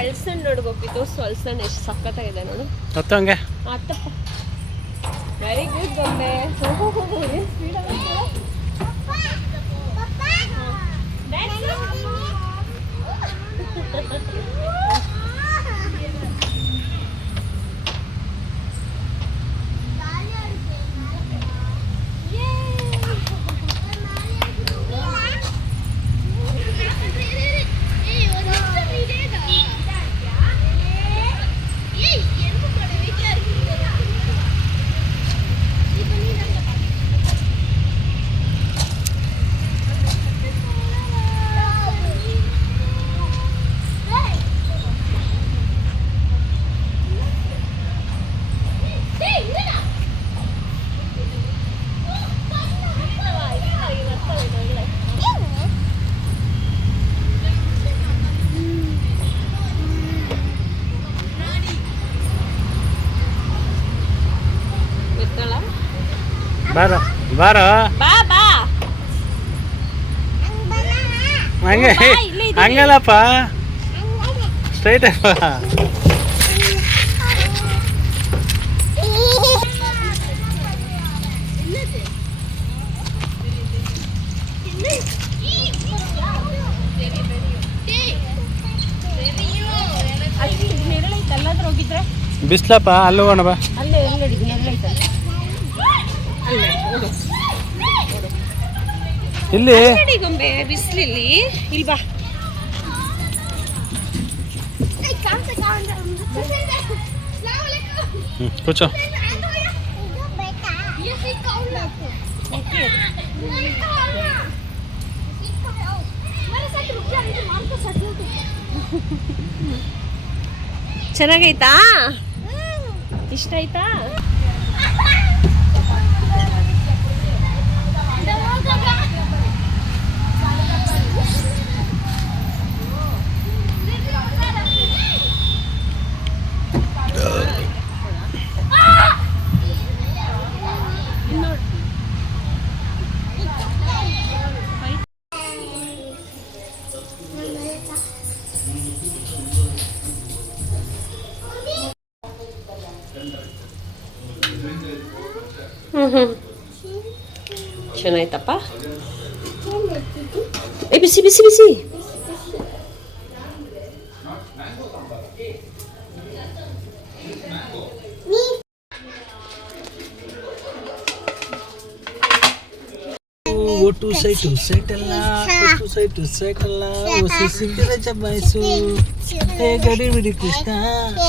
ಅಳ್ಸಣ್ಣ ನೋಡು ಗೋಪಿ, ತೋರ್ಸು ಅಳ್ಸಣ್ಣ ಎಷ್ಟು ಸಖತ್ತಾಗಿದೆ ನೋಡು. ಹತ್ತಂಗೆ ಆತಪ್ಪ, ವೆರಿ ಗುಡ್ ಗೊಂಬೆ. ಏನು ಸ್ಪೀಡ್ ಆಗುತ್ತೆ. ಬಾರ ಬಾರ ಬಾ ಬಾ, ಹಂಗೆ ಹಂಗಲ್ಲಪ್ಪ, ಸ್ಟ್ರೈಟ್ ಅಪ್ಪ. ಬಿಸ್ಲಪ್ಪ, ಅಲ್ಲಿ ಹೋಗೋಣ ಬಾ. ಇಲ್ಲಿ ಗೊಂಬೆ ಬಿಸಿಲಿಲ್ಲಿ, ಇಲ್ಲಿ ಬಾ. ಕೂಚೋ. ಚೆನ್ನಾಗೈತಾ? ಇಷ್ಟ ಆಯ್ತಾ? ಚೆನ್ನಾಯ್ತಪ್ಪ. ಏ ಬಿಸಿ ಬಿಸಿ ಬಿಸಿ. ಒಟ್ಟು ಸೈಟು ಸೈಟಲ್ಲ, ಒಟ್ಟು ಸೈಟು ಸೈಟಲ್ಲ, ಹೊಸ ಸಿಂಗರ ಜಮಾಯಿಸು. ಹೇ ಗಡಿ ಬಿಡಿ ಕೃಷ್ಣ,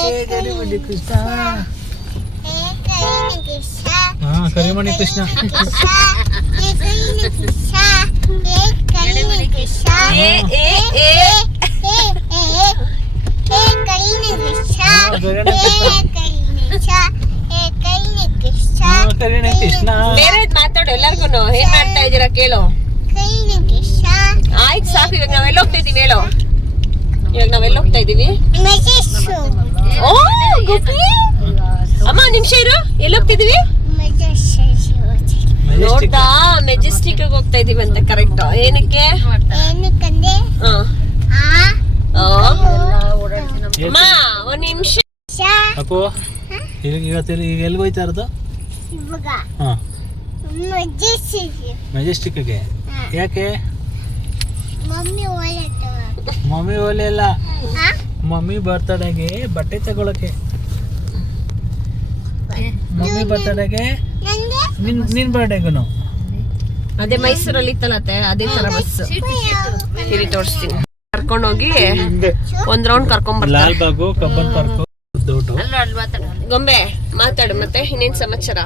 ಹೇ ಗಡಿ ಬಿಡಿ ಕೃಷ್ಣ. ಹಾ, ಕರಿಮಣಿ ಕೃಷ್ಣ. ಬೇರೆದ್ ಮಾತಾಡು ಎಲ್ಲರಿಗೂ. ಏನ್ ಮಾಡ್ತಾ ಇದೀರಾ ಕೇಳು. ಆಯ್ತು ಸಾಕು. ಇವಾಗ ನಾವೆಲ್ಲ ಹೋಗ್ತಾ ಇದೀವಿ ಹೇಳು. ಇವಾಗ ನಾವೆಲ್ಲ ಹೋಗ್ತಾ ಇದೀವಿ. ಓ ಗೋಪಿ, ಅಮ್ಮ ನಿಮಿಷ ಇರು. ಎಲ್ಲಿ ಹೋಗ್ತಿದೀವಿ ನೋಡ್ದಾ? ಮೆಜೆಸ್ಟಿಕ್ ಹೋಗ್ತಾ ಇದೀವಿ ಅಂತ. ಕರೆಕ್ಟ್. ಏನಕ್ಕೆ? ಅಮ್ಮ ಒಂದ್ ನಿಮಿಷ. ಅಪ್ಪು, ಈಗ ಎಲ್ಲಿ ಹೋಯ್ತಾ ಇರೋದು? ಮೆಜೆಸ್ಟಿಕ್ಗೆ. ಯಾಕೆ? ಮಮ್ಮಿ ಒಲೆ ಅಲ್ಲ, ಮಮ್ಮಿ ಬರ್ತಡೆಗೆ ಬಟ್ಟೆ ತಗೊಳಕ್ಕೆ. ಮಮ್ಮಿ ಬರ್ತಡೆಗೆ, ನಿನ್ ಬರ್ಡೇಗೂ ಅದೇ ಮೈಸೂರಲ್ಲಿ ಇತ್ತಲ್ಲತ್ತೆ, ಅದೇ ತರ ಬಸ್. ಇಲ್ಲಿ ತೋರಿಸ್ತೀನಿ. ಕರ್ಕೊಂಡೋಗಿ ಒಂದ್ ರೌಂಡ್ ಕರ್ಕೊಂಡ್ ಲಾಲ್ ಬಾಗು, ಕಬ್ಬನ್ ಪಾರ್ಕು. ಗೊಂಬೆ ಮಾತಾಡು. ಮತ್ತೆ ಇನ್ನೇನ್ ಸಮಾಚಾರ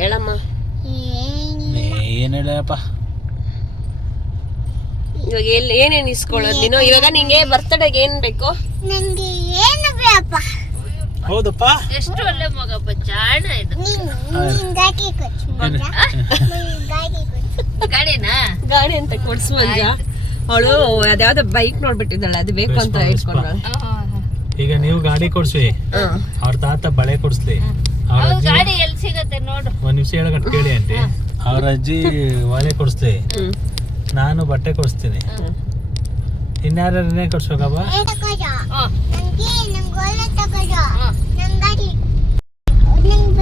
ಹೇಳಮ್ಮ. ಏನ್ ಹೇಳಪ್ಪ, ಇವಾಗ ಏನೇನ್ ಇಸ್ಕೊಳ್ಳೋದು ನೀನು? ಇವಾಗ ನಿಂಗೆ ಬರ್ತಡೆಗೆ ಏನ್ ಬೇಕು? ಹೌದಪ್ಪ, ಎಷ್ಟು ಒಳ್ಳೆ ಮಗಪ್ಪ, ಜಾಣ ಇದು. ಗಾಡಿ ಅಂತ ಕೊಡ್ಸು ಮಂಜ. ಅವಳು ಅದ್ಯಾವ್ದೋ ಬೈಕ್ ನೋಡ್ಬಿಟ್ಟಿದ್ದಾಳೆ, ಅದು ಬೇಕು ಅಂತ ಹೇಳ್ಕೊಂಡ್ರು. ಈಗ ನೀವು ಗಾಡಿ ಕೊಡ್ಸ್ವಿ, ಅವ್ರ ತಾತ ಬಳೆ ಕೊಡ್ಸ್ಲಿ. ಗಾಡಿ ಎಲ್ಲಿ ಸಿಗತ್ತೆ ನೋಡು. ಒಂದ್ ನಿಮಿಷ ಹೇಳಕಟ್ ಕೇಳಿ ಆಂಟಿ. ಅವ್ರ ಅಜ್ಜಿ ಒಲೆ ಕೊಡ್ಸ್ಲಿ, ನಾನು ಬಟ್ಟೆ ಕೊಡಿಸ್ತೀನಿ. ಇನ್ಯಾರನ್ನೇ ಕೊಡ್ಸೋಕಪ್ಪ?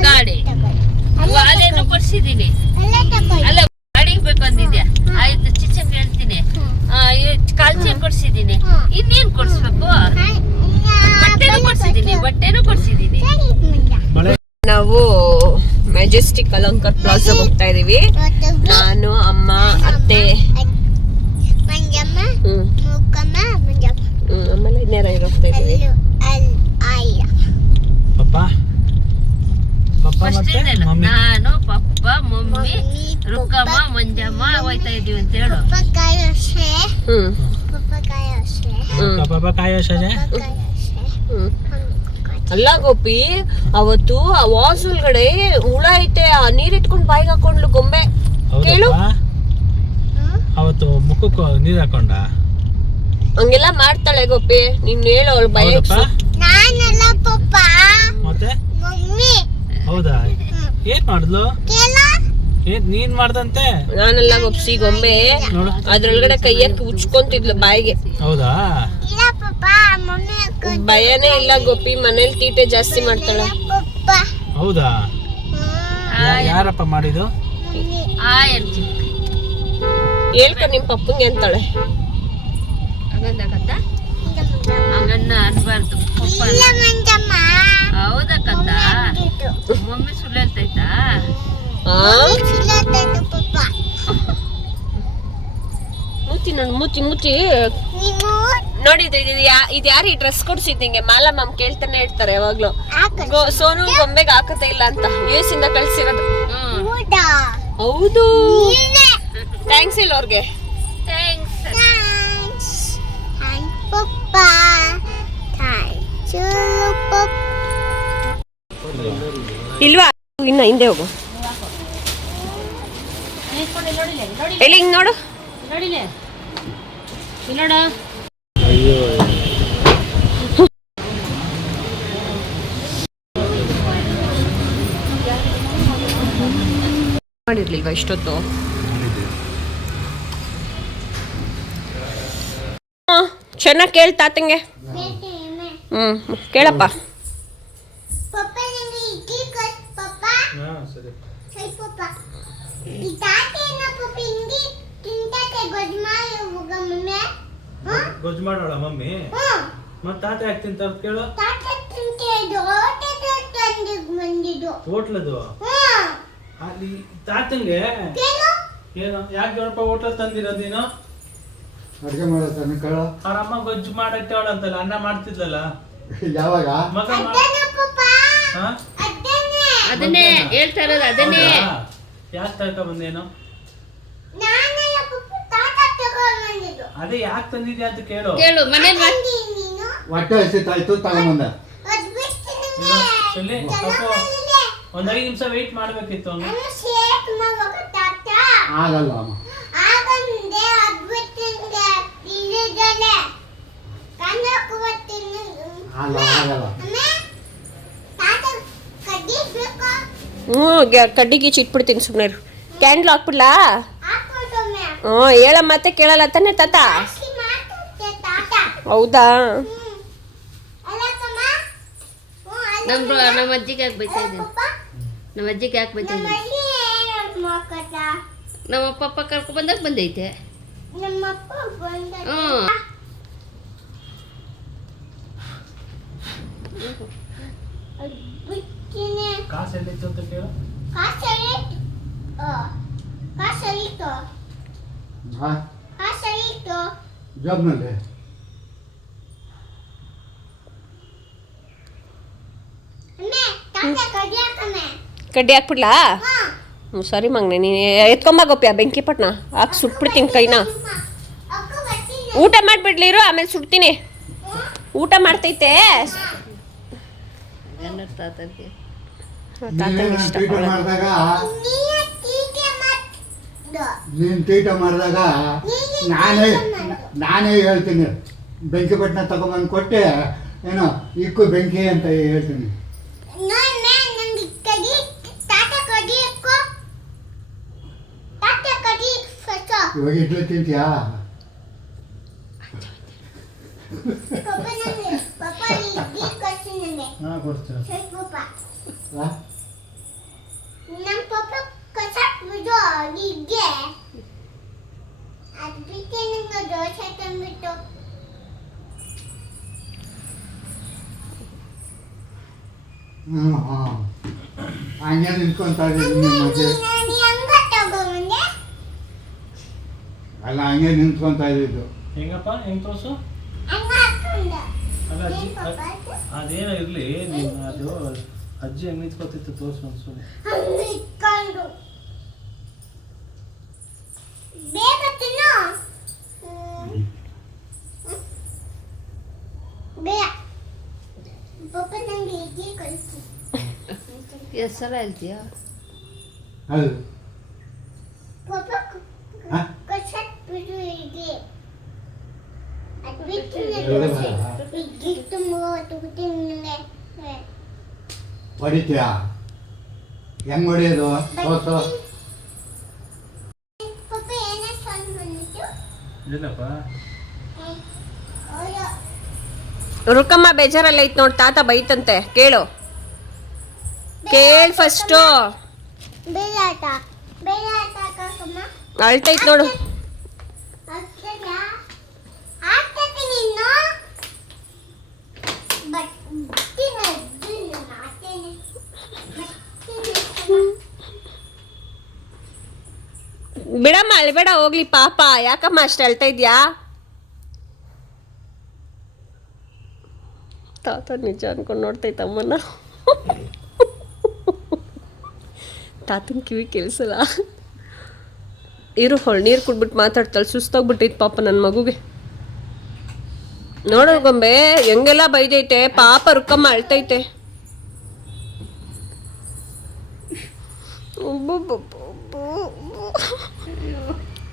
ಗಾಡಿ ವಾಲೇನು ಕೊಡ್ಸಿದೀನಿ. ಅಲ್ಲ ಗಾಡಿಗೆ ಬೇಕು ಅಂದಿದ್ಯಾ? ಆಯ್ತು ಚಿಚ್ಚನ್ ಹೇಳ್ತೀನಿ. ಕಾಲ್ಚಿ ಕೊಡ್ಸಿದೀನಿ. ಇನ್ನೇನ್ ಕೊಡ್ಸ್ಬೇಕು? ಬಟ್ಟೆನೂ ಕೊಡ್ಸಿದೀನಿ. ನಾವು ಮೆಜೆಸ್ಟಿಕ್ ಅಲಂಕಾರ್ ಪ್ಲಾಜಾ ಹೋಗ್ತಾ ಇದೀವಿ. ನಾನು, ಅಮ್ಮ, ಅತ್ತೆ, ಆಮೇಲೆ ಇನ್ನೇರ ಹೋಗ್ತಾ ಇದೀವಿ. ಪಪ್ಪ ಮತ್ತೆ ಮಮ್ಮಿ. ನಾನು, ಪಪ್ಪ, ಮಮ್ಮಿ, ರುಕ್ಕಮ್ಮ, ಮಂಜಮ್ಮ ಹೋಯ್ತಾ ಇದೀವಿ ಅಂತ ಹೇಳು. ಪಪ್ಪ ಕಾಯೋಶಾಜೆ. ಅಲ್ಲ ಗೋಪಿ, ಅವತ್ತು ಆ ವಾಸ್ ಒಳಗಡೆ ಹುಳ ಐತೆ, ಆ ನೀರ್ ಎತ್ಕೊಂಡ್ ಬಾಯಿಗೆ ಹಾಕೊಂಡ್ಲು ಗೊಂಬೆ. ಕೇಳು, ಅವತ್ತು ಮುಖಕ್ಕೆ ನೀರ್ ಹಾಕೊಂಡ ಹಂಗೆಲ್ಲ ಮಾಡ್ತಾಳೆ ಗೋಪಿ. ನೀನ್ ಹೇಳು ಅವಳು ಭಯ. ಮತ್ತೆ ಹೌದಾ? ಏನ್ ಮಾಡಿದ್ಲು? ನೀನ್ ಮಾಡ್ದಂತೆ. ನಾನೆಲ್ಲ ಒಪ್ಸಿ ಗೊಂಬೆ ಅದ್ರೊಳಗಡೆ ಕೈಯಕ್ಕೆ ಉಚ್ಕೊಂತಿದ್ಲು ಬಾಯಿಗೆ. ಹೌದಾ? ಭಯನೇ ಇಲ್ಲ ಗೋಪಿ, ಮನೇಲಿ ತೀಟೆ ಜಾಸ್ತಿ ಮಾಡ್ತಾಳೆ. ಹೌದಾ? ಯಾರಪ್ಪ ಮಾಡಿದ್ದು? ಹೇಳ್ಕ ನಿಮ್ ಪಪ್ಪಂಗೆ ಅಂತಾಳೆ. ಹಂಗನ್ನ ಅನ್ಬಾರ್ದು. ಹೌದಕ್ಕಂತ ಮಮ್ಮಿ ಸುಳ್ಳು ಹೇಳ್ತೈತಾ? ಮೂತಿ ನೋಡಿದ್ರೆ ಇದು ಯಾರು ಈ ಡ್ರೆಸ್ ಕೊಡ್ಸಿದ್ ನಿಂಗೆ? ಮಾಲಾ ಮ್ಯಾಮ್ ಕೇಳ್ತಾನೆ ಇರ್ತಾರೆ ಯಾವಾಗ್ಲೂ. ಸೋನು ಗೊಂಬೆಗೆ ಹಾಕತ್ತೆ ಇಲ್ಲ ಅಂತ ಯುಎಸ್ ಇಂದ ಕಳ್ಸಿರೋದು. ಹೌದು, ಥ್ಯಾಂಕ್ಸ್ ಇಲ್ಲ ಅವ್ರಿಗೆ. ಇಲ್ವಾ? ಇನ್ನ ಹಿಂದೆ ಹೋಗು. ಎಲ್ಲಿ ಹಿಂಗ್ ನೋಡು. ಮಾಡಿರ್ಲಿಲ್ವಾ ಇಷ್ಟೊತ್ತು? ಚೆನ್ನಾಗಿ ಕೇಳ್ ತಾತಂಗೆ. ಕೇಳಪ್ಪ. ಗೊಜ್ಜು ಮಾಡೋಳ ಮಮ್ಮಿ? ಮತ್ತ ತಾತ ಯಾಕೆ ತಿಂತಾರ ಕೇಳು? ಹೋಟ್ಲದು ಅಲ್ಲಿ ತಾತಂಗೆ ಏನು ಯಾಕೆ ದೊಡ್ಡಪ್ಪ ಹೋಟ್ಲ್ ತಂದಿರೋದೇನು? ಅಡ್ಗೆ ಮಾಡತ್ತಾನೆ ಕಳ. ಅವ್ರ ಅಮ್ಮ ಗೊಜ್ಜು ಮಾಡಕ್ಕೆ ಅವಳಂತಲ್ಲ, ಅನ್ನ ಮಾಡ್ತಿದ್ಲಲ್ಲ ಯಾವಾಗ? ಮಗ ಅದನ್ನೇ ಹೇಳ್ತಾ ಇರೋದು. ಅದನ್ನೇ ಯಾಕೆ ತಗೊಂಡ ಬಂದೇನು? ಅದೇ ಯಾಕೆ ತಂದಿದ್ಯಾ ಅಂತ ಕೇಳು. ಮನೇಲಿ ಹೊಟ್ಟೆ ಹಸಿತಾಯ್ತು ತಗೊಂಬಂದ. ಒಂದ್ 5 ನಿಮಿಷ ವೇಟ್ ಮಾಡ್ಬೇಕಿತ್ತು. ಆಗಲ್ಲ ಕಡ್ಡಿ ಗೀಚ್ ಇಟ್ಬಿಡ್ತೀನಿ ಸುಮ್ಮನೆ. ಕ್ಯಾಂಡ್ಲ್ ಹಾಕ್ಬಿಡ್ಲಾ? ಹೇಳ ಮತ್ತೆ ಕೇಳಲ್ಲ ತಾನೆ ತಾತ? ಹೌದಾ? ನಮ್ಮ ಅಜ್ಜಿಗೆ ಯಾಕೆ ಬೈತಾ ಇದ್ದೀನಿ? ನಮ್ಮ ಅಜ್ಜಿಗೆ ಯಾಕೆ ಬೈತಾ ಇದ್ದೀನಿ? ನಮ್ಮ ಪಪ್ಪ ಕರ್ಕೊ ಬಂದಾಗ ಬಂದೈತೆ. ಕಾಸು ಎಲ್ಲಿತ್ತು ಅಂತ ಕೇಳು. ಜಾಬ್ನಲ್ಲಿ ಕಡ್ಡಿ ಹಾಕ್ಬಿಡ್ಲಾ? ಸರಿ ಮಗನೆ, ನೀನು ಎತ್ಕೊಂಬ ಗೋಪಿ ಆ ಬೆಂಕಿ ಪಟ್ನ ಹಾಕಿ ಸುಟ್ಬಿಡ್ತೀನಿ ಕೈನ. ಊಟ ಮಾಡಿಬಿಡ್ಲಿರು, ಆಮೇಲೆ ಸುಡ್ತೀನಿ. ಊಟ ಮಾಡ್ತೈತೆ. ನೀನು ತೀಟ ಮಾಡಿದಾಗ ನಾನೇ ಹೇಳ್ತೀನಿ, ಬೆಂಕಿ ಪಟ್ಟಣ ತಗೊಂಬಂದು ಕೊಟ್ಟೆ ಏನೋ ಇಕ್ಕು ಬೆಂಕಿ ಅಂತ ಹೇಳ್ತೀನಿ. ಇವಾಗ ಇಡ್ಲಿ ತಿಂತೀಯಾ? ಹಾಂ ಕೊಡ್ತೀನಿ. ವಾ? ಹಾಂ ಹಂಗೆ ನಿಂತ್ಕೊಂತ ಇದ್ದೀನಿ ನಿಮ್ಮ ಮಧ್ಯೆ. ಅಲ್ಲ ಹಂಗೆ ನಿಂತ್ಕೊಂತ ಇದ್ದಿದ್ದು. ಹೆಂಗಪ್ಪ ಹೆಂಗೆ ತೋರಿಸು. ಅಲ್ಲ ಅಜ್ಜಿ ಅದೇನೋ ಇರಲಿ, ನೀನು ಅದು ಅಜ್ಜಿ ಹೆಂಗೆ ನಿಂತ್ಕೊತಿತ್ತು ತೋರಿಸು ಅನ್ಸು. ಎಷ್ಟು ಸಲ ಹೇಳ್ತೀಯ? ಹೌದು ಹಾಂ ಹೊಡಿತೀಯಾ? ಹೆಂಗ್ ಹೊಡಿಯೋದು ತೋರ್ಸು. ಇಲ್ಲಪ್ಪ ರುಕ್ಕಮ್ಮ ಬೇಜಾರಲ್ಲ ಐತ್ ನೋಡ್, ತಾತ ಬೈತಂತೆ. ಕೇಳು ಫಸ್ಟು. ಅಳ್ತೈತ್ ನೋಡು. ಬಿಡಮ್ಮ ಅಳ್ಬೇಡ, ಹೋಗ್ಲಿ ಪಾಪ. ಯಾಕಮ್ಮ ಅಷ್ಟು ಅಳ್ತಾ ಇದ್ಯಾ? ತಾತ ನಿಜ ಅನ್ಕೊಂಡು ನೋಡ್ತೈತಮ್ಮನ. ತಾತನ ಕಿವಿ ಕೇಳಿಸಲ್ಲ. ಇರು ನೀರು ಕುಡ್ಬಿಟ್ಟು ಮಾತಾಡ್ತಾಳೆ. ಸುಸ್ತಾಗ್ಬಿಟ್ಟೈತೆ ಪಾಪ ನನ್ನ ಮಗುಗೆ. ನೋಡೋ ಗೊಂಬೆ ಹೆಂಗೆಲ್ಲ ಬೈದೈತೆ ಪಾಪ. ರುಕ್ಕಮ್ಮ ಅಳ್ತೈತೆ.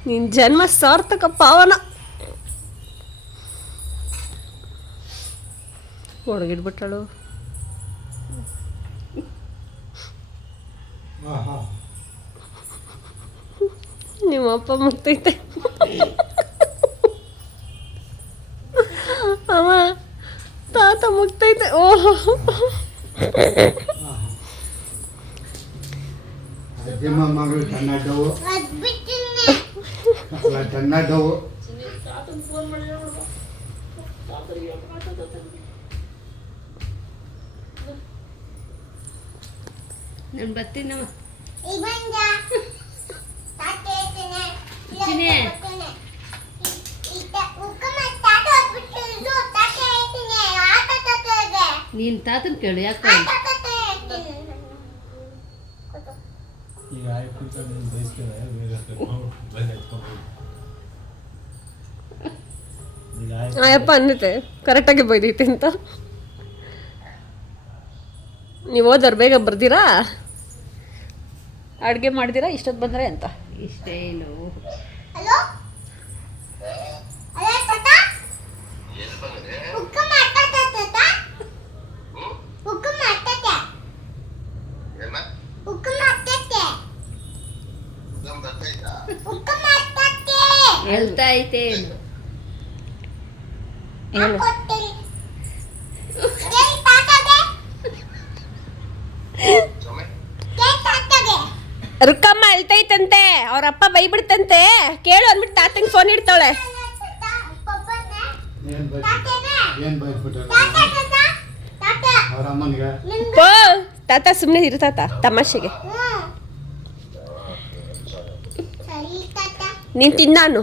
ನಿನ್ ಜನ್ಮ ಸಾರ್ಥಕ ಪಾವನ. ಒಳಗಿಡ್ಬಿಟ್ಟಳು. ನಿಮ್ಮಪ್ಪ ಮುಗ್ತೈತೆ ಅಮ್ಮ. ತಾತ ಮುಗ್ತೈತೆ. ಓಹೋ ಅಜ್ಜಮ್ಮ ಮಗಳು ಚೆನ್ನಾಗವು, ಚೆನ್ನಾಗವು. ನಾನು ಬರ್ತೀನಮ್ಮ. ನೀನ್ ತಾತನ್ ಕೇಳು. ಯಾಕೆ ಈಗ ಆಯ್ತು ಬಯಸ್ತಾರೆ ಈಗ ಆಯ್ತು. ಆಯಪ್ಪ ಅನ್ನತೆ ಕರೆಕ್ಟಾಗಿ ಬೈದೈತೆ ಅಂತ. ನೀವು ಹೋದವ್ರು ಬೇಗ ಬರ್ದಿರಾ? ಅಡುಗೆ ಮಾಡಿದಿರಾ ಇಷ್ಟೊತ್ತು ಬಂದರೆ ಅಂತ? ಇಷ್ಟೇನು ಹೇಳ್ತಾ ಐತೇನು? ರುಕ್ಕಮ್ಮ ಅಳ್ತೈತಂತೆ, ಅವ್ರಪ್ಪ ಬೈಬಿಡ್ತಂತೆ. ಕೇಳು ಅಂದ್ಬಿಟ್ಟು ತಾತಂಗೆ ಫೋನ್ ಇಡ್ತಾಳೆ. ಏನ್ ಬೈಸ್ಬಿಟ್ಟಾರ ಅವ್ರ ಅಮ್ಮನಿಗೆ? ತಾತ ಸುಮ್ಮನೆ ಇರು ತಾತ, ತಮಾಷೆಗೆ. ನೀನು ತಿನ್ನಾನು.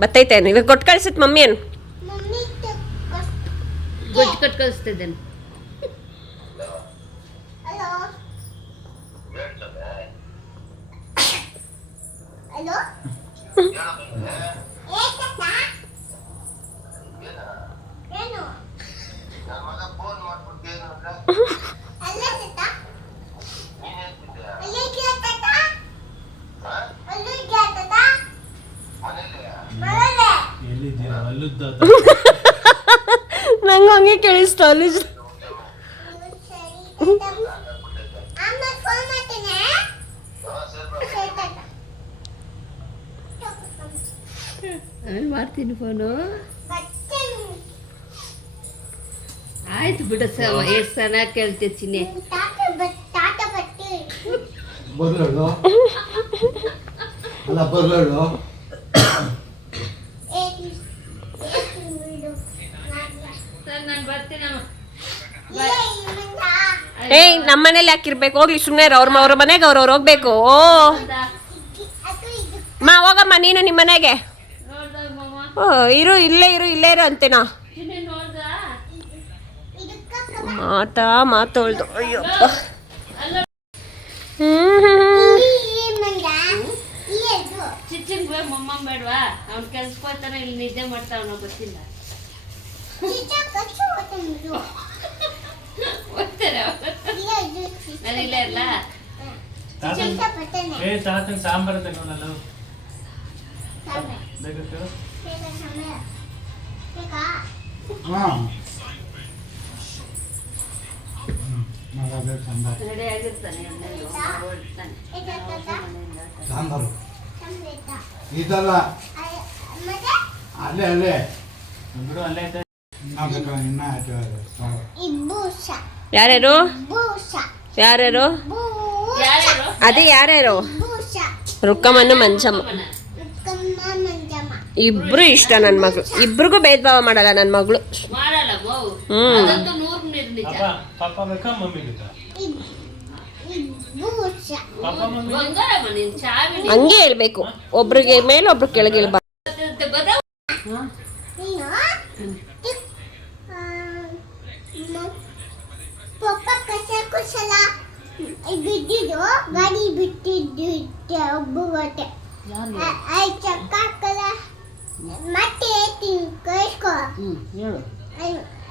ಬತ್ತೈತೆ ಇವಾಗ ಕೊಟ್ಟು ಕಳ್ಸಿತ್ ಮಮ್ಮಿ ಏನು ಗೊಜ್ಜು ಕಟ್ ಕಳಿಸ್ತಿದ್ದೇನೆ. ಎಲ್ಲಿದ್ದೀರಾ? ಅಲ್ಲುದ್ದ ನಂಗೆ ಹಂಗೆ ಕೇಳಿಸ್ತು. ಅಲ್ಲಿ ಆಮೇಲೆ ಮಾಡ್ತೀನಿ ಫೋನು. ಆಯ್ತು ಬಿಡು ಸವ, ಎಷ್ಟು ಚೆನ್ನಾಗಿ ಕೇಳ್ತಿರ್ತೀನಿ. ಬರ್ಲೋಳು ಅಲ್ಲ ಬರ್ಲೋಳು. ನಾನು ಬರ್ತೀನಮ್ಮ. ಏಯ್ ನಮ್ಮನೇಲಿ ಯಾಕಿರ್ಬೇಕು, ಹೋಗ್ಲಿ ಸುಮ್ಮನೆ ಅವ್ರ ಮನೆಗೆ ಅವ್ರವ್ರು ಹೋಗ್ಬೇಕು. ಓ ಮಾ ಹೋಗಮ್ಮ ನೀನು ನಿಮ್ಮ ಮನೆಗೆ. ನೋಡ್ದ ಮಾಮ, ಓ ಇಲ್ಲೇ ಇರು ಅಂತೇನಾ ಚಿನ್ನಿ ನೋಡ್ದ? ಮಾತೊಳ್ದು ಅಯ್ಯಪ್ಪ. ಚಿಚ್ಚನ್ ಮಮ್ಮ ಬೇಡವಾ? ಅವ್ನು ಕೆಲ್ಸಕ್ಕೆ ಹೋಗ್ತಾನೆ, ಇಲ್ಲಿ ನಿದ್ದೆ ಮಾಡ್ತಾವನೋ ಗೊತ್ತಿಲ್ಲ. ಓದ್ತಾರೆ ನಾನು ಇಲ್ಲೇ ಇರಲ್ಲ. ತಾತನ ಸಾಂಬಾರು ತಗೊಂಡಲ್ಲ ಹಾಂ ಸಾಂಬಾರು ರೆಡಿ ಆಗಿರ್ತಾನೆ, ಹೊರಡ್ತಾನೆ. ಸಾಂಬಾರು ಇದಲ್ಲ ಅಲ್ಲೇ ಬಿಡು ಅಲ್ಲೇ ಐತೆ. ಇನ್ನ ಯಾರ್ಯಾರು ಯಾರ್ಯಾರು? ಅದೇ ಯಾರ್ಯಾರು? ರುಕ್ಕಮ್ಮನ್ನು ಮಂಜಮ್ಮ ಇಬ್ರು ಇಷ್ಟ ನನ್ನ ಮಗಳು. ಇಬ್ರಿಗೂ ಭೇದ ಭಾವ ಮಾಡಲ್ಲ ನನ್ನ ಮಗಳು. ಮಾಡಲ್ಲ ಗೋವು. ಹ್ಮ್. ಅದಂತೂ 100 ನಿಜ. ಪಾಪ ಬೇಕಾ ಮಮ್ಮಿ ಬೇಕಾ? ಪಾಪ ಮಮ್ಮಿ ಬಂಗಾರಮ್ಮ ನೀನ್ ಚಾವಿ ಹಂಗೆ ಹೇಳ್ಬೇಕು, ಒಬ್ರಿಗೆ ಮೇಲೆ ಒಬ್ರು ಕೆಳಗೆ ಇಳ್ಬಾರ್ದು. ಪಪ್ಪ ಕಸ ಕುಶಲ ಬಿದ್ದಿದ್ದು ಗಾಡಿ ಬಿಟ್ಟಿದ್ದು ಒಬ್ಬಗಟ್ಟೆ ಚಕ್ಕ ಹಾಕಲ್ಲ ಮತ್ತೆ ಕಳ್ಸ್ಕೊ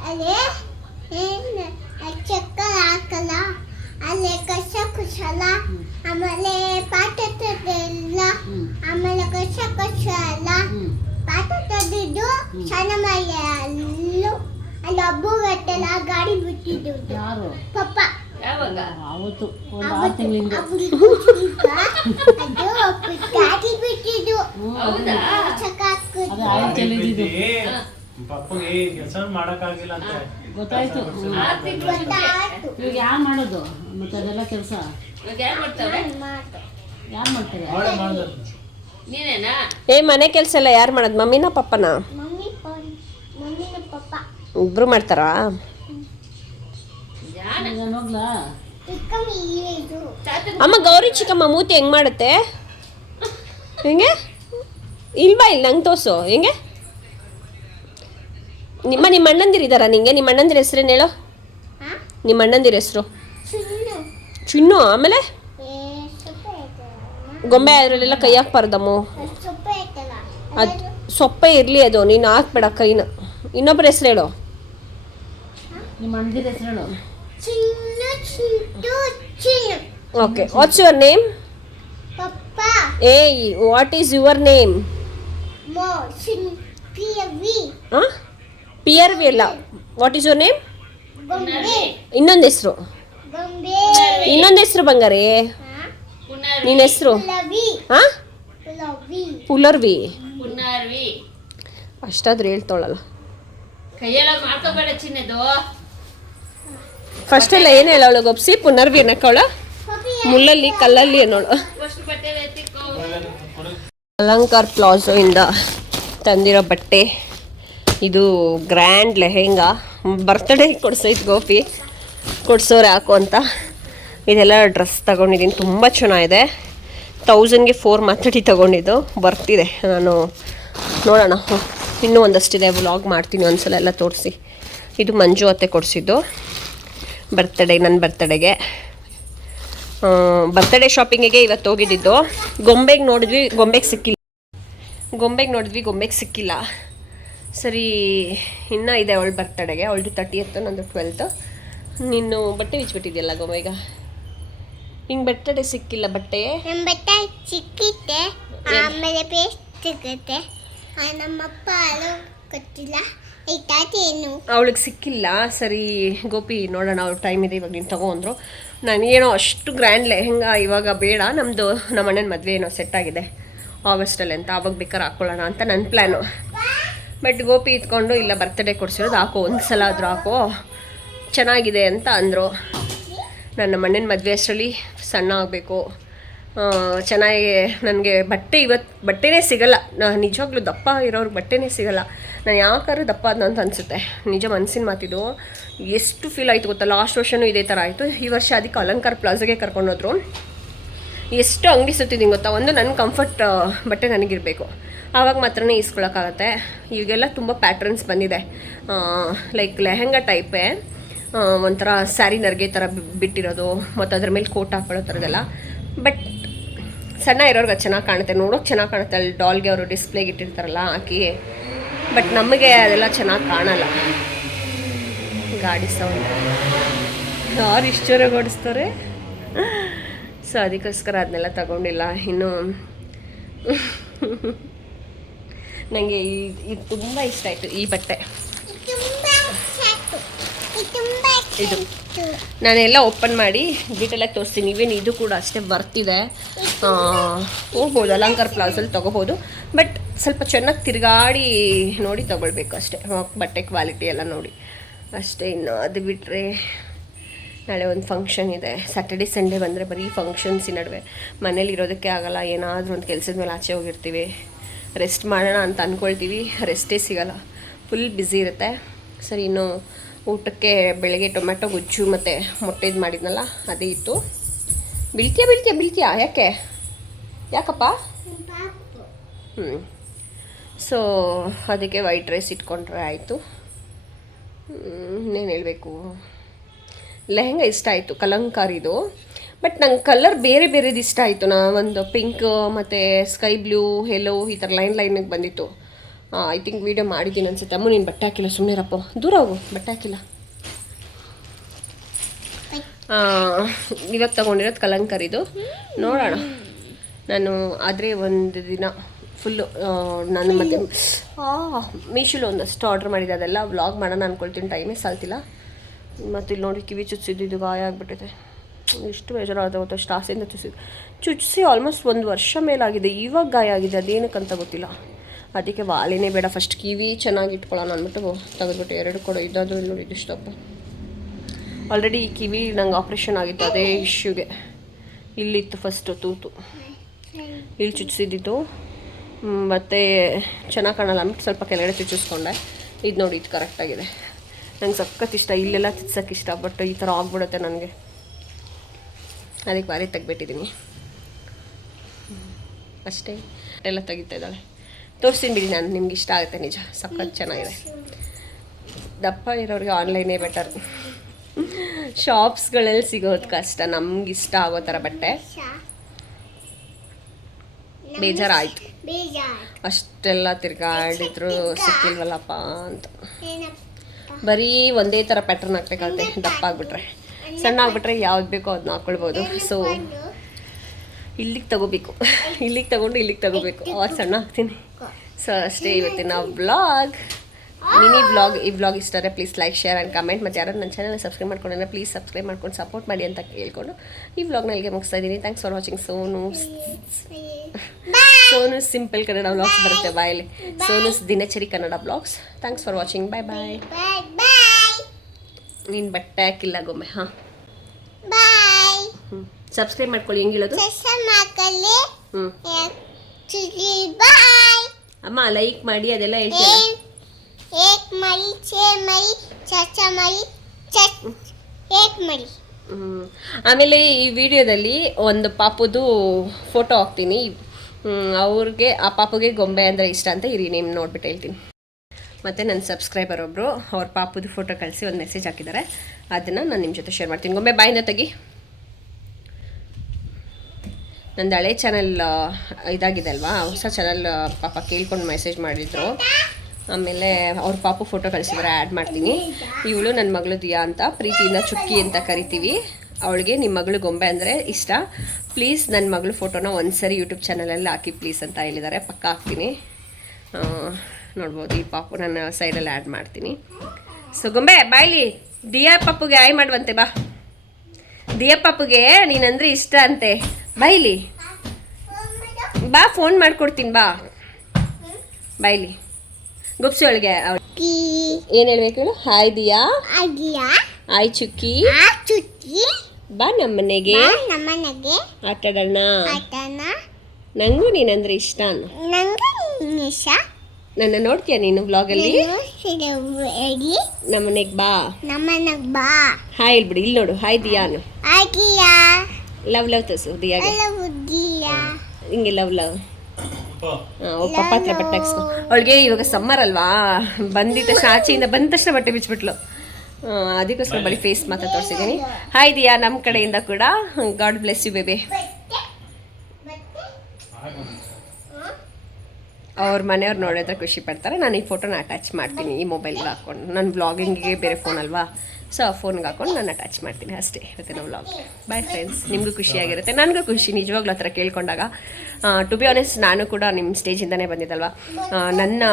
ಅಲ್ಲೇ ಚಕ್ಕ ಹಾಕಲ್ಲ ಅಲ್ಲೇ ಕಸ ಕುಶಲ ಆಮೇಲೆ ಪಾಠ ತರಲ್ಲ ಆಮೇಲೆ ಕಸ ಕುಶಲ ಪಾಠ ತರದಿದ್ದು ಸಣ್ಣ ಮಳೆ ಅಲ್ಲೂ ಅಲ್ಲಿ ಒಬ್ಬಗಟ್ಟೆಲ್ಲ ಗಾಡಿ ಬಿಟ್ಟಿದ್ದು ಪಪ್ಪ ಯಾವಾಗ? ಅವತ್ತು ಗಾಡಿ ಬಿಟ್ಟಿದ್ದು ಹೌದಾ? ಚಕ್ಕ ಹಾಕಿದ್ದು ಪಪ್ಪಗೆ ಕೆಲಸ ಮಾಡಕ್ಕಾಗಿಲ್ಲ ಅಂತ ಗೊತ್ತಾಯ್ತು. ಗೊತ್ತಾಯ್ತು ಇವಾಗ ಯಾರು ಮಾಡೋದು ಮತ್ತೆ ಅದೆಲ್ಲ ಕೆಲಸ ಇವಾಗ ಯಾರು ಮಾಡ್ತಾವ್ರೆ? ಯಾರು ಮಾಡ್ತಾರೆ? ಅವಳೇ ಮಾಡಿದ್ರು. ನೀನೇನಾ? ಮನೆ ಕೆಲಸ ಎಲ್ಲ ಯಾರು ಮಾಡೋದು, ಮಮ್ಮಿನ ಪಪ್ಪನ? ಮಮ್ಮಿನ ಪಪ್ಪ ಇಬ್ರು ಮಾಡ್ತಾರಾ? ನಾನು ಹೋಗ್ಲಾ? ಚಿಕ್ಕಮ್ಮಿ ಇದು ಅಮ್ಮ ಗೌರಿ ಚಿಕ್ಕಮ್ಮ ಮೂತಿ ಹೆಂಗ್ ಮಾಡುತ್ತೆ? ಹೆಂಗೆ ಇಲ್ವಾ? ಇಲ್ಲಿ ನಂಗೆ ತೋರ್ಸು ಹೆಂಗೆ. ನಿಮ್ಮ ಅಣ್ಣಂದಿರಿದಾರ ನಿಂಗೆ? ನಿಮ್ಮ ಅಣ್ಣಂದಿರ ಹೆಸ್ರೇನು ಹೇಳೋ? ನಿಮ್ಮ ಅಣ್ಣಂದಿರ ಹೆಸರು? ಸುಳ್ಳು ಚಿನ್ನು. ಆಮೇಲೆ ಸೊಪ್ಪೆ ಐತಲ್ಲ ಗೊಂಬೆ ಅದರಲ್ಲೆಲ್ಲ ಕೈ ಹಾಕ್ಬಾರ್ದಮ್ಮ. ಸೊಪ್ಪೆ ಐತಲ್ಲ ಅದು ಸೊಪ್ಪೆ ಇರಲಿ, ಅದು ನೀನು ಹಾಕ್ಬೇಡ ಕೈನ. ಇನ್ನೊಬ್ಬರ ಹೆಸ್ರು ಹೇಳು. ನಿಮ್ಮ ಅಣ್ಣದಿರ ಹೆಸರು ಹೇಳು. ಚಿನ್ನು ಚಿಂಟು ಚಿನ್ನು ಓಕೆ, ವಾಟ್ಸ್ ಯುವರ್ ನೇಮ್? ಪಪ್ಪ ಏಯ್, ವಾಟ್ ಈಸ್ ಯುವರ್ ನೇಮ್? ಮೋ ಚಿನ್ ಪಿಯವಿ ಹಾಂ, ಪಿಯರ್ ವಿ ಅಲ್ಲ. What is your name? ಗೊಂಬೆ ಇನ್ನೊಂದು ಹೆಸರು, ಗೊಂಬೆ ಇನ್ನೊಂದು ಹೆಸರು ಬಂಗಾರಿ. ಪುನರ್ವಿ. ನಿನ್ನ ಹೆಸರು? ಲವಿ ಹಾಂ, ಲವಿ ಪುಲರ್ವಿ. ಪುನರ್ವಿ. ಅಷ್ಟಾದ್ರೂ ಹೇಳ್ತಾಳಲ್ಲ. ಕೈಯೆಲ್ಲ ಮಾಡ್ಕೋಬೇಡ ಚಿನ್ನದು. ಫಸ್ಟ್ ಎಲ್ಲ ಏನು ಹೇಳೋಳು ಗೊಪ್ಸಿ? ಪುನರ್ವಿ ಅನ್ನಕ್ಕವಳ, ಮುಳ್ಳಲ್ಲಿ ಕಲ್ಲಲ್ಲಿ ಅನ್ನೋಳು. ಅಷ್ಟು ಬಟ್ಟೆ ಎತ್ತಿಕೋ. ಅಲಂಕಾರ್ ಪ್ಲಾಜೋ ಇಂದ ತಂದಿರೋ ಬಟ್ಟೆ ಇದು. ಗ್ರ್ಯಾಂಡ್ ಲೆಹೆಂಗಾ, ಬರ್ತ್ಡೇ ಕೊಡ್ಸೈತೆ ಗೋಪಿ, ಕೊಡ್ಸೋರು ಯಾಕೋ ಅಂತ. ಇದೆಲ್ಲ ಡ್ರೆಸ್ ತಗೊಂಡಿದ್ದೀನಿ, ತುಂಬ ಚೆನ್ನಾಗಿದೆ. 1000ಗೆ 4 ಮಾತಾಡಿ ತಗೊಂಡಿದ್ದು. ಬರ್ತಿದೆ, ನಾನು ನೋಡೋಣ, ಇನ್ನೂ ಒಂದಷ್ಟಿದೆ, ವ್ಲಾಗ್ ಮಾಡ್ತೀನಿ ಒಂದ್ಸಲ ಎಲ್ಲ ತೋರಿಸಿ. ಇದು ಮಂಜು ಅತ್ತೆ ಕೊಡಿಸಿದ್ದು ಬರ್ತ್ಡೇ, ನನ್ನ ಬರ್ತ್ಡೇಗೆ. ಬರ್ತ್ಡೇ ಶಾಪಿಂಗಿಗೆ ಇವತ್ತು ಹೋಗಿದ್ದಿದ್ದು. ಗೊಂಬೆಗೆ ನೋಡಿದ್ವಿ, ಗೊಂಬೆಗೆ ಸಿಕ್ಕಿಲ್ಲ. ಸರಿ, ಇನ್ನೂ ಇದೆ ಅವಳ ಬರ್ತ್ಡೇಗೆ. ಅವಳದು 30th, ನಂದು 12th. ನೀನು ಬಟ್ಟೆ ಬಿಚ್ಚಿಬಿಟ್ಟಿದ್ಯಲ್ಲ ಗೊಂಬೆಗ, ಹಿಂಗೆ ಬರ್ತ್ಡೇ ಸಿಕ್ಕಿಲ್ಲ ಬಟ್ಟೆ. ನಮ್ಮ ಬಟ್ಟೆ ಸಿಕ್ಕಿತ್ತೆ, ಆಮೇಲೆ ಪೇಸ್ಟ್ ಸಿಗುತ್ತೆ. ನಮ್ಮಪ್ಪ ಅಳು ಗೊತ್ತಿಲ್ಲ, ಅವಳಿಗೆ ಸಿಕ್ಕಿಲ್ಲ. ಸರಿ ಗೋಪಿ ನೋಡೋಣ, ಅವ್ಳು ಟೈಮ್ ಇದೆ ಇವಾಗ ನೀನು ತಗೋ ಅಂದರು. ನನಗೇನೋ ಅಷ್ಟು ಗ್ರ್ಯಾಂಡ್ ಲೆಹೆಂಗಾ ಇವಾಗ ಬೇಡ, ನಮ್ಮದು ನಮ್ಮ ಅಣ್ಣನ ಮದುವೆ ಏನೋ ಸೆಟ್ ಆಗಿದೆ ಆಗಸ್ಟಲ್ಲಿ ಅಂತ, ಆವಾಗ ಬೇಕಾದ್ರೆ ಹಾಕ್ಕೊಳ್ಳೋಣ ಅಂತ ನನ್ನ ಪ್ಲ್ಯಾನು. ಬಟ್ ಗೋಪಿ ಇತ್ಕೊಂಡು ಇಲ್ಲ ಬರ್ತ್ಡೇ ಕೊಡ್ಸಿರೋದು ಹಾಕೋ, ಒಂದು ಸಲ ಆದರೂ ಹಾಕೋ ಚೆನ್ನಾಗಿದೆ ಅಂತ ಅಂದರು. ನನ್ನ ಮಣ್ಣಿನ ಮದುವೆ ಅಷ್ಟರಲ್ಲಿ ಸಣ್ಣ ಆಗಬೇಕು, ಚೆನ್ನಾಗಿ ನನಗೆ ಬಟ್ಟೆನೇ ಸಿಗಲ್ಲ. ನಿಜವಾಗ್ಲೂ ದಪ್ಪ ಇರೋರ್ಗೆ ಬಟ್ಟೆನೇ ಸಿಗಲ್ಲ. ನಾನು ಯಾಕಾದ್ರೂ ದಪ್ಪ ಅಂತ ಅನಿಸುತ್ತೆ, ನಿಜ ಮನಸ್ಸಿನ ಮಾತಿದು. ಎಷ್ಟು ಫೀಲ್ ಆಯಿತು ಗೊತ್ತಾ, ಲಾಸ್ಟ್ ವರ್ಷವೂ ಇದೇ ಥರ ಆಯಿತು. ಈ ವರ್ಷ ಅದಕ್ಕೆ ಅಲಂಕಾರ ಪ್ಲಾಜಾಗೆ ಕರ್ಕೊಂಡೋದ್ರು. ಎಷ್ಟು ಅಂಗಡಿ ಸುತ್ತಿದ್ದೀನಿ ಗೊತ್ತಾ. ಒಂದು ನನ್ನ ಕಂಫರ್ಟ್ ಬಟ್ಟೆ ನನಗಿರಬೇಕು, ಆವಾಗ ಮಾತ್ರನೇ ಇಸ್ಕೊಳಕ್ಕಾಗತ್ತೆ. ಈಗೆಲ್ಲ ತುಂಬ ಪ್ಯಾಟ್ರನ್ಸ್ ಬಂದಿದೆ, ಲೈಕ್ ಲೆಹೆಂಗಾ ಟೈಪೇ, ಒಂಥರ ಸ್ಯಾರಿ ನರ್ಗೆ ಥರ ಬಿಟ್ಟಿರೋದು ಮತ್ತು ಅದ್ರ ಮೇಲೆ ಕೋಟ್ ಹಾಕೊಳ್ಳೋ ಥರದ್ದೆಲ್ಲ. ಬಟ್ ಸಣ್ಣ ಇರೋರ್ಗೆ ಅದು ಚೆನ್ನಾಗಿ ಕಾಣುತ್ತೆ, ನೋಡೋಕೆ ಚೆನ್ನಾಗಿ ಕಾಣುತ್ತೆ. ಅಲ್ಲಿ ಡಾಲ್ಗೆ ಅವರು ಡಿಸ್ಪ್ಲೇಗೆ ಇಟ್ಟಿರ್ತಾರಲ್ಲ ಹಾಕಿ. ಬಟ್ ನಮಗೆ ಅದೆಲ್ಲ ಚೆನ್ನಾಗಿ ಕಾಣಲ್ಲ. ಗಾಡಿ ಸೌಂಡ್ ಯಾರು ಇಷ್ಟು ಜೋರಾಗಿ ಓಡಿಸ್ತಾರೆ. ಸೊ ಅದಕ್ಕೋಸ್ಕರ ಅದನ್ನೆಲ್ಲ ತಗೊಂಡಿಲ್ಲ ಇನ್ನು. ನನಗೆ ಇದು ತುಂಬ ಇಷ್ಟ ಆಯಿತು ಈ ಬಟ್ಟೆ. ಇದು ನಾನೆಲ್ಲ ಓಪನ್ ಮಾಡಿ ಡೀಟೇಲಾಗಿ ತೋರಿಸ್ತೀನಿ. ಇವೇನು ಇದು ಕೂಡ ಅಷ್ಟೇ ಬರ್ತಿದೆ, ಹೋಗ್ಬೋದು ಅಲಂಕಾರ ಪ್ಲಾಜಲ್ಲಿ ತೊಗೋಬೋದು. ಬಟ್ ಸ್ವಲ್ಪ ಚೆನ್ನಾಗಿ ತಿರುಗಾಡಿ ನೋಡಿ ತೊಗೊಳ್ಬೇಕು ಅಷ್ಟೇ, ಬಟ್ಟೆ ಕ್ವಾಲಿಟಿ ಎಲ್ಲ ನೋಡಿ ಅಷ್ಟೇ. ಇನ್ನು ಅದು ಬಿಟ್ಟರೆ ನಾಳೆ ಒಂದು ಫಂಕ್ಷನ್ ಇದೆ. ಸ್ಯಾಟರ್ಡೆ ಸಂಡೇ ಬಂದರೆ ಬರೀ ಫಂಕ್ಷನ್ಸ್ ಈ ನಡುವೆ ಮನೇಲಿ ಇರೋದಕ್ಕೆ ಆಗಲ್ಲ. ಏನಾದರೂ ಒಂದು ಕೆಲಸದ ಮೇಲೆ ಆಚೆ ಹೋಗಿರ್ತೀವಿ, ರೆಸ್ಟ್ ಮಾಡೋಣ ಅಂತ ಅಂದ್ಕೊಳ್ತೀವಿ, ರೆಸ್ಟೇ ಸಿಗೋಲ್ಲ, ಫುಲ್ ಬ್ಯುಸಿ ಇರುತ್ತೆ. ಸರಿ, ಇನ್ನು ಊಟಕ್ಕೆ ಬೆಳಗ್ಗೆ ಟೊಮೆಟೊ ಗುಜ್ಜು ಮತ್ತು ಮೊಟ್ಟೆದು ಮಾಡಿದ್ನಲ್ಲ ಅದೇ ಇತ್ತು. ಬೀಳ್ತೀಯಾ ಯಾಕಪ್ಪ? ಸೊ ಅದಕ್ಕೆ ವೈಟ್ ರೈಸ್ ಇಟ್ಕೊಂಡ್ರೆ ಆಯಿತು. ಇನ್ನೇನು ಹೇಳಬೇಕು, ಲೆಹೆಂಗಾ ಇಷ್ಟ ಆಯಿತು ಕಲಂಕಾರಿದು. ಬಟ್ ನಂಗೆ ಕಲರ್ ಬೇರೆದು ಇಷ್ಟ ಆಯಿತು. ಒಂದು ಪಿಂಕ್ ಮತ್ತು ಸ್ಕೈ ಬ್ಲೂ, ಯೆಲ್ಲೋ ಈ ಥರ ಲೈನಿಗೆ ಬಂದಿತ್ತು. ಐ ಥಿಂಕ್ ವೀಡಿಯೋ ಮಾಡಿದ್ದೀನಿ ಅನ್ಸುತ್ತೆ. ಅಮ್ಮ ನೀನು ಬಟ್ಟೆ ಹಾಕಿಲ್ಲ, ಸುಮ್ಮನೆ ರಪ್ಪ, ದೂರ ಹೋಗು, ಬಟ್ಟೆ ಹಾಕಿಲ್ಲ. ಇವಾಗ ತೊಗೊಂಡಿರೋದು ಕಲಂಕರಿದು. ನೋಡೋಣ, ನಾನು ಆದರೆ ಒಂದು ದಿನ ಫುಲ್ಲು ನಾನು ಮತ್ತೆ ಮೀಶೋಲಿ ಒಂದಷ್ಟು ಆರ್ಡ್ರ್ ಮಾಡಿದೆ, ಅದೆಲ್ಲ ವ್ಲಾಗ್ ಮಾಡೋಣ ಅಂದ್ಕೊಳ್ತೀನಿ, ಟೈಮೇ ಸಾಲ್ತಿಲ್ಲ. ಮತ್ತು ಇಲ್ಲಿ ನೋಡಿ ಕಿವಿ ಚುಚ್ಚಿದ್ದು ಗಾಯ ಆಗಿಬಿಟ್ಟಿದೆ. ಎಷ್ಟು ಬೇಜಾರಾಗುತ್ತೆ ಗೊತ್ತಾ, ಅಷ್ಟು ಆಸೆಯಿಂದ ಚುಚ್ಚಿಸಿ ಆಲ್ಮೋಸ್ಟ್ 1 ವರ್ಷ ಮೇಲಾಗಿದೆ. ಇವಾಗ ಗಾಯ ಆಗಿದೆ, ಅದೇನಕ್ಕಂತ ಗೊತ್ತಿಲ್ಲ. ಅದಕ್ಕೆ ವಾಲಿನೇ ಬೇಡ, ಫಸ್ಟ್ ಕಿವಿ ಚೆನ್ನಾಗಿ ಇಟ್ಕೊಳ್ಳೋಣ ಅಂದ್ಬಿಟ್ಟು ತೆಗೆದ್ಬಿಟ್ಟು 2 ಕೊಡು. ಇದಾದರೂ ಇಲ್ಲಿ ನೋಡಿ ಇದಿಷ್ಟಪ್ಪ. ಆಲ್ರೆಡಿ ಈ ಕಿವಿ ನಂಗೆ ಆಪ್ರೇಷನ್ ಆಗಿತ್ತು ಅದೇ ಇಶ್ಯೂಗೆ. ಇಲ್ಲಿತ್ತು ಫಸ್ಟು ತೂತು, ಇಲ್ಲಿ ಚುಚ್ಚಿಸಿದ್ದು. ಮತ್ತು ಚೆನ್ನಾಗಿ ಕಾಣಲ್ಲ ಅಂದ್ಬಿಟ್ಟು ಸ್ವಲ್ಪ ಕೆಳಗಡೆ ಚುಚ್ಚಿಸ್ಕೊಂಡೆ. ಇದು ನೋಡಿ, ಇದು ಕರೆಕ್ಟಾಗಿದೆ. ನಂಗೆ ಸಖತ್ ಇಷ್ಟ, ಇಲ್ಲೆಲ್ಲ ತಿರ್ಸೋಕೆ ಇಷ್ಟ. ಬಟ್ ಈ ಥರ ಆಗ್ಬಿಡುತ್ತೆ ನನಗೆ, ಅದಕ್ಕೆ ಬಾರಿ ತೆಗ್ಬಿಟ್ಟಿದ್ದೀನಿ ಅಷ್ಟೇ. ಎಲ್ಲ ತೆಗಿತಾ ಇದ್ದಾಳೆ, ತೋರಿಸ್ತೀನಿ ಬಿಡಿ ನಾನು, ನಿಮ್ಗೆ ಇಷ್ಟ ಆಗುತ್ತೆ. ನಿಜ ಸಖತ್ ಚೆನ್ನಾಗಿದೆ. ದಪ್ಪ ಇರೋರಿಗೆ ಆನ್ಲೈನೇ ಬೆಟರ್, ಶಾಪ್ಸ್ಗಳಲ್ಲಿ ಸಿಗೋದು ಕಷ್ಟ. ನಮ್ಗೆ ಇಷ್ಟ ಆಗೋ ಥರ ಬಟ್ಟೆ. ಬೇಜಾರಾಯಿತು, ಅಷ್ಟೆಲ್ಲ ತಿರ್ಗಾಡಿದ್ರು ಸಿಕ್ಕಿಲ್ವಲ್ಲಪ್ಪ ಅಂತ. ಬರೀ ಒಂದೇ ಥರ ಪ್ಯಾಟ್ರನ್ ಹಾಕ್ಬೇಕಾಗುತ್ತೆ. ದಪ್ಪ ಆಗಿಬಿಟ್ರೆ, ಸಣ್ಣ ಆಗಿಬಿಟ್ರೆ ಯಾವ್ದು ಬೇಕೋ ಅದನ್ನ ಹಾಕ್ಕೊಳ್ಬೋದು. ಸೊ ಇಲ್ಲಿಗೆ ತಗೋಬೇಕು, ಇಲ್ಲಿಗೆ ತಗೊಂಡು ಇಲ್ಲಿಗೆ ತಗೋಬೇಕು, ಅವಾಗ ಸಣ್ಣ ಆಗ್ತೀನಿ. ಸೊ ಅಷ್ಟೇ ಇವತ್ತಿನ ವ್ಲಾಗ್, ಮಿನಿ ವ್ಲಾಗ್. ಈ ವ್ಲಾಗ್ ಇಷ್ಟ ಆದರೆ please like, share and comment. ಮತ್ತು ಯಾರು ನನ್ನ ಚಾನಲ್ನ ಸಬ್ಸ್ಕ್ರೈಬ್ ಮಾಡ್ಕೊಂಡ್ರೆ ಪ್ಲೀಸ್ ಸಬ್ಸ್ಕ್ರೈಬ್ ಮಾಡ್ಕೊಂಡು ಸಪೋರ್ಟ್ ಮಾಡಿ ಅಂತ ಕೇಳ್ಕೊಂಡು ಈ ವ್ಲಾಗ್ನ ಇಲ್ಲಿಗೆ ಮುಗಿಸ್ತಾ ಇದ್ದೀನಿ. Thanks for watching. Sonu simple Kannada vlogs ಬರುತ್ತೆ ಬಾಯಲ್ಲಿ, ಸೋನುಸ್ ದಿನಚರಿ Kannada vlogs. Thanks for watching, bye bye. ನೀನು ಬಟ್ಟೆ ಹಾಕಿಲ್ಲ ಗೊಮ್ಮೆ. ಹಾಂ, ಸಬ್ಸ್ಕ್ರೈಬ್ ಮಾಡ್ಕೊಳ್ಳಿ. ಹೆಂಗೆ ಹೇಳೋದು? ಅಮ್ಮ ಲೈಕ್ ಮಾಡಿ ಅದೆಲ್ಲ ಹೇಳ್ತೀನಿ. ಆಮೇಲೆ ಈ ವಿಡಿಯೋದಲ್ಲಿ ಒಂದು ಪಾಪುದು ಫೋಟೋ ಹಾಕ್ತೀನಿ. ಅವ್ರಿಗೆ ಆ ಪಾಪುಗೆ ಗೊಂಬೆ ಅಂದರೆ ಇಷ್ಟ ಅಂತ ಇರಿ, ನೇಮ್ ನೋಡ್ಬಿಟ್ಟು ಹೇಳ್ತೀನಿ. ಮತ್ತು ನನ್ನ ಸಬ್ಸ್ಕ್ರೈಬರ್ ಒಬ್ಬರು ಅವ್ರ ಪಾಪುದು ಫೋಟೋ ಕಳಿಸಿ ಒಂದು ಮೆಸೇಜ್ ಹಾಕಿದ್ದಾರೆ, ಅದನ್ನು ನಾನು ನಿಮ್ಮ ಜೊತೆ ಶೇರ್ ಮಾಡ್ತೀನಿ. ಗೊಂಬೆ ಬಾಯಿಂದ ತೆಗಿ. ನಂದು ಹಳೆ ಚಾನಲ್ ಇದಾಗಿದೆ ಅಲ್ವಾ, ಹೊಸ ಚಾನಲ್ ಪಾಪ ಕೇಳ್ಕೊಂಡು ಮೆಸೇಜ್ ಮಾಡಿದರು. ಆಮೇಲೆ ಅವ್ರ ಪಾಪು ಫೋಟೋ ಕಳಿಸಿದ್ರೆ ಆ್ಯಡ್ ಮಾಡ್ತೀನಿ. ಇವಳು ನನ್ನ ಮಗಳು ದಿಯಾ ಅಂತ, ಪ್ರೀತಿಯಿಂದ ಚುಕ್ಕಿ ಅಂತ ಕರಿತೀವಿ. ಅವಳಿಗೆ ನಿಮ್ಮ ಮಗಳು ಗೊಂಬೆ ಅಂದರೆ ಇಷ್ಟ. ಪ್ಲೀಸ್ ನನ್ನ ಮಗಳು ಫೋಟೋನ ಒಂದ್ಸರಿ ಯೂಟ್ಯೂಬ್ ಚಾನಲಲ್ಲಿ ಹಾಕಿ ಪ್ಲೀಸ್ ಅಂತ ಹೇಳಿದ್ದಾರೆ. ಪಕ್ಕ ಹಾಕ್ತೀನಿ. ನೋಡ್ಬೋದು. ಈ ಪಾಪು ನನ್ನ ಸೈಡಲ್ಲಿ ಆ್ಯಡ್ ಮಾಡ್ತೀನಿ. ಸೊ ಗೊಂಬೆ ಬಾಯ್ಲಿ ದಿಯಾ ಪಪ್ಪುಗೆ ಆಯ್ ಮಾಡುವಂತೆ ಬಾ. ದಿಯಾ ಪಪ್ಪುಗೆ ನೀನಂದ್ರೆ ಇಷ್ಟ ಅಂತೆ, ಬಾಯ್ಲಿ ಬಾ, ಫೋನ್ ಮಾಡ್ಕೊಡ್ತೀನಿ ಬಾ, ಬಾಯ್ಲಿ ಗುಪ್ಸಿ ಒಳಗೆ. ಏನು ಹೇಳ್ಬೇಕು ಹೇಳು? ಹಾಯ್ ದಿಯಾ, ಹಾಯ್ ಚುಕ್ಕಿ, ಬಾ ನಮ್ಮನೆಗೆ ನಮ್ಮನೆಗೆ ಆಟಾಡೋಣ, ಆಟನ ನಂಗೂ ನೀನಂದ್ರೆ ಇಷ್ಟ ಅನ್ನು. ನಂಗೆ ನಿಮಿಷ ನನ್ನ ನೋಡ್ತೀಯ ನೀನು ಬ್ಲಾಗಲ್ಲಿ? ಹೇಳಿ ನಮ್ಮನೆಗೆ ಬಾ, ನಮ್ಮನೆಗೆ ಬಾ. ಹಾಯ್ ಹೇಳ್ಬಿಡಿ. ಇಲ್ಲಿ ನೋಡು, ಹಾಯ್ ದಿಯಾನು. ಆಗಿಯಾ ಲವ್ ಲವ್ ತೋಸು ದಿಯಾಗೆ, ಎಲ್ಲ ಬುದ್ಧಿಯಾ ಹಿಂಗೆ ಲವ್ ಲವ್. ಪಪ್ಪ ಹತ್ರ ಬಟ್ಟೆ ಹಾಕ್ಸ್ಕೊ. ಅವಳಿಗೆ ಇವಾಗ ಸಮ್ಮರ್ ಅಲ್ವಾ, ಬಂದಿದ್ದ ತಕ್ಷಣ ಆಚೆಯಿಂದ ಬಂದ ತಕ್ಷಣ ಬಟ್ಟೆ ಬಿಚ್ಬಿಟ್ಲು. ಅದಕ್ಕೋಸ್ಕರ ಬರೀ ಫೇಸ್ ಮಾತ್ರ ತೋರಿಸಿದ್ದೀನಿ. ಹಾಯ್ ದಿಯಾ, ನಮ್ಮ ಕಡೆಯಿಂದ ಕೂಡ ಗಾಡ್ ಬ್ಲೆಸ್ ಯು ಬೇಬಿ. ಅವ್ರ ಮನೆಯವ್ರು ನೋಡಿದ್ರೆ ಖುಷಿ ಪಡ್ತಾರೆ. ನಾನು ಈ ಫೋಟೋನ ಅಟ್ಯಾಚ್ ಮಾಡ್ತೀನಿ ಈ ಮೊಬೈಲ್ಗೆ ಹಾಕ್ಕೊಂಡು. ನನ್ನ ಬ್ಲಾಗಿಂಗಿಗೆ ಬೇರೆ ಫೋನ್ ಅಲ್ವಾ, ಸೊ ಆ ಫೋನ್ಗೆ ಹಾಕೊಂಡು ನಾನು ಅಟ್ಯಾಚ್ ಮಾಡ್ತೀನಿ ಅಷ್ಟೇ ಇವತ್ತಿನ ವ್ಲಾಗ್. ಬಾಯ್ ಫ್ರೆಂಡ್ಸ್, ನಿಮಗೂ ಖುಷಿಯಾಗಿರುತ್ತೆ, ನನಗೂ ಖುಷಿ ನಿಜವಾಗ್ಲೂ ಆ ಥರ ಕೇಳ್ಕೊಂಡಾಗ. ಟು ಬಿ ಆನೆಸ್ಟ್, ನಾನು ಕೂಡ ನಿಮ್ಮ ಸ್ಟೇಜಿಂದನೇ ಬಂದಿದ್ದಲ್ವ. ನನ್ನ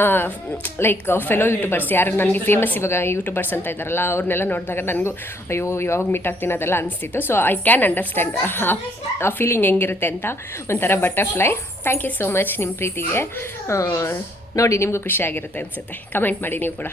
ಲೈಕ್ ಫೆಲೋ ಯೂಟ್ಯೂಬರ್ಸ್ ಯಾರು ನನಗೆ ಫೇಮಸ್ ಇವಾಗ ಯೂಟ್ಯೂಬರ್ಸ್ ಅಂತ ಇದ್ದಾರಲ್ಲ, ಅವ್ರನ್ನೆಲ್ಲ ನೋಡಿದಾಗ ನನಗೂ ಅಯ್ಯೋ ಯಾವಾಗ ಮೀಟ್ ಆಗ್ತೀನಿ ಅದೆಲ್ಲ ಅನಿಸ್ತಿತ್ತು. ಸೊ ಐ ಕ್ಯಾನ್ ಅಂಡರ್ಸ್ಟ್ಯಾಂಡ್ ಆ ಫೀಲಿಂಗ್ ಹೆಂಗಿರುತ್ತೆ ಅಂತ, ಒಂಥರ butterfly. Thank you so much ನಿಮ್ಮ ಪ್ರೀತಿಗೆ. ನೋಡಿ ನಿಮಗೂ ಖುಷಿಯಾಗಿರುತ್ತೆ ಅನಿಸುತ್ತೆ. ಕಮೆಂಟ್ ಮಾಡಿ ನೀವು ಕೂಡ.